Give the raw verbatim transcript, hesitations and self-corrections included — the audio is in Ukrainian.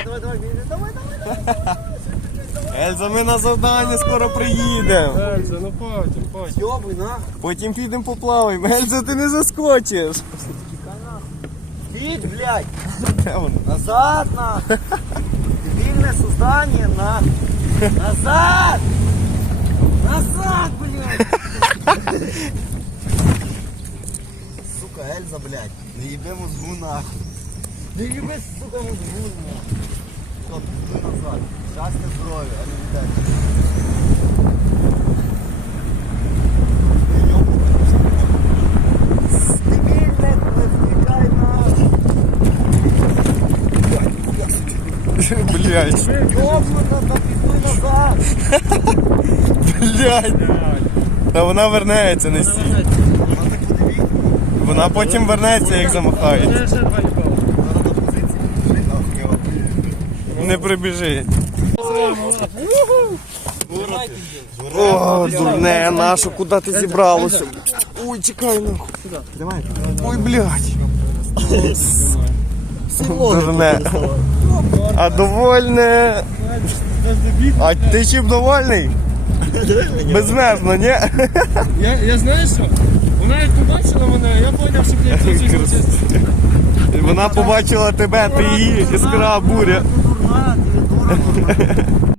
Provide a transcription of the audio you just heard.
давай, давай, давай, давай, давай. Ельза, ми на завдання скоро приїдемо. Ельза, ну потім, потім. Йобуй, на. Потім підемо поплаваємо. Ельза, ти не заскочиш. Їдь, блядь. Де вона? Назад, на. Дебильное создание, на. Назад. Назад, блядь. Сука, Ельза, блядь. Не їбе мозгу нахуй. Не їби, сука, мозгу, на. Що, пізди назад. Щастя, здоров'я, а не віддачі. Дебільне, не втікай, на. Блядь. Йобнута, та пізди назад. Блядь. Та вона вернеться, не стій. Вона потім вернеться, як замахають. Це ще два їбала. Не прибіжить. О, дурне, нашу, куди ти зібралося? Ой, чекай, нахуй. Давай. Ой, блядь. Дурне. А довольне. А ти чим довольний? Безмежно, ні? Я, я знаю що? Вона як побачила мене, я поняв, що блядь, це всі хочуть. Вона побачила тебе, ти її, іскра буря. Дурна, ти дурна.